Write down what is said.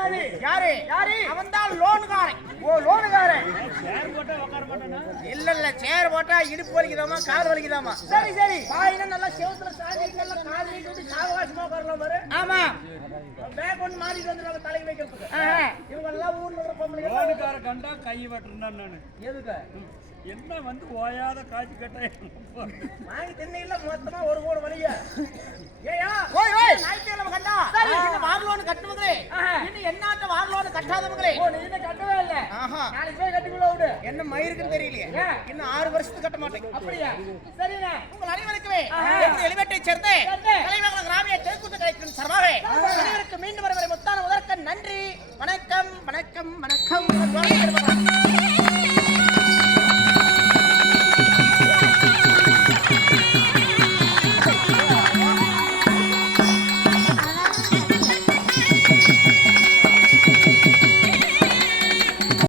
யாரு யாரு? அவன் தான் லோனுக்காரன். ஓ லோனுக்காரன். இல்ல இல்ல சேர் போட்டா இடுப்பு வலிக்குதாமா கால் வலிக்குதாமா. சரி சரி பாயினா நல்லா செவுத்துல சாஞ்சி நல்லா கால் நீட்டி சாவகாசமா வரலாம் பாரு. ஆமா பேக் ஒன்னு மாறி வந்து நம்ம தலைக்கு வைக்கிறதுக்கு. இவங்க எல்லாம் ஊர்ல இருக்கிற பொம்பளைங்க லோனுக்கார கண்டா கை வெட்டறேன் நானு. எதுக்கு? என்ன வந்து ஓயாத காட்சி கட்ட வாங்கி தின்னையில மொத்தமா ஒரு கோடி வலியா. ஏயா ஓய் ஓய் நாய்க்கிழமை கண்டா சரி இந்த வாங்கலோன் கட்டுமங்களே இன்னும் என்னாட்ட வாங்கலோன் கட்டாதவங்களே. ஓ நீ இன்னும் கட்டவே இல்ல. நாளைக்கு போய் கட்டிக்குள்ள விடு. என்ன மயிருக்குன்னு தெரியலையே. இன்னும் 6 வருஷத்துக்கு கட்ட மாட்டேன். அப்படியே சரிங்க. உங்கள் அனைவருக்குமே எலிவேட்டரை சேர்ந்து தலைவர்கள் கிராமிய தெருக்கூத்து கலைக்கும் சர்வாவே அனைவருக்கு மீண்டும் வரை முத்தான முதற்க நன்றி. வணக்கம் வணக்கம் வணக்கம்.